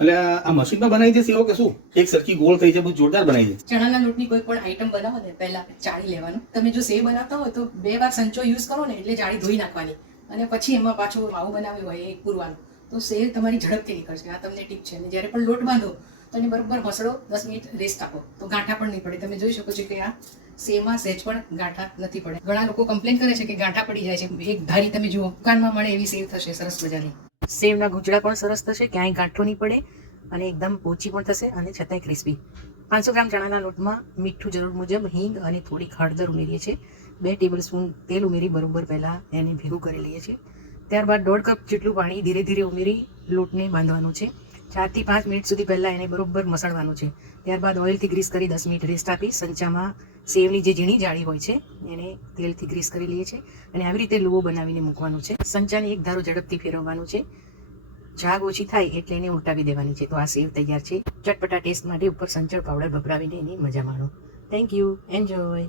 એટલે આ મશીનમાં બનાવી દે એવો કે શું? એક સરખી ગોળ થઈ છે, બહુ જોરદાર બનાવી દે ચણાના લોટની કોઈ પણ આઈટમ બનાવો ને, પહેલા ચાળી લેવાનું. તમે જો સેવ બનાવતા હોય તો બે વાર સંચો યુઝ કરો ને, એટલે ચાળી ધોઈ નાખવાની. અને પછી એમાં પાછું માવું બનાવ્યું હોય એ પૂરવાનું. તો સેવ તમારી ઝડપથી નીકળશે. આ તમને ટીપ છે. અને જ્યારે પણ લોટ બાંધો, તો એને બરોબર મસળો દસ મિનિટ રેસ્ટ આપો. તો ગાંઠા પણ નહીં પડે. તમે જોઈ શકો છો કે આ સેવમાં સેજ પણ ગાંઠા નથી પડે. ઘણા લોકો કમ્પ્લેન કરે છે કે ગાંઠા પડી જાય છે. એક ધારી તમે જુઓ, દુકાનમાં મળે એવી સેવ થશે, સરસ મજાની. સેવના ગુંચડા પણ સરસ થશે, ક્યાંય ગાંઠો નહીં પડે અને એકદમ પોચી પણ થશે અને છતાંય ક્રિસ્પી પાંચસો ગ્રામ ચણાના લોટમાં મીઠું જરૂર મુજબ હિંગ અને થોડીક હળદર ઉમેરીએ છીએ. બે ટેબલ સ્પૂન તેલ ઉમેરી બરોબર પહેલાં એને ભેગું કરી લઈએ છીએ. ત્યારબાદ દોઢ કપ જેટલું પાણી ધીરે ધીરે ઉમેરી લોટને બાંધવાનું છે. ચારથી પાંચ મિનિટ સુધી પહેલાં એને બરોબર મસળવાનું છે. ત્યારબાદ ઓઇલથી ગ્રીસ કરી દસ મિનિટ રેસ્ટ આપી સંચામાં સેવની જે ઝીણી જાળી હોય છે, એને તેલથી ગ્રીસ કરી લઈએ છીએ અને આવી રીતે લુઓ બનાવીને મૂકવાનું છે. સંચાને એક ધારો ઝડપથી ફેરવવાનું છે. જાગ ઓછી થાય એટલે એને ઉલટાવી દેવાની છે. તો આ સેવ તૈયાર છે. ચટપટા ટેસ્ટ માટે ઉપર સંચળ પાવડર ભભરાવીને એની મજા માણો. Thank you enjoy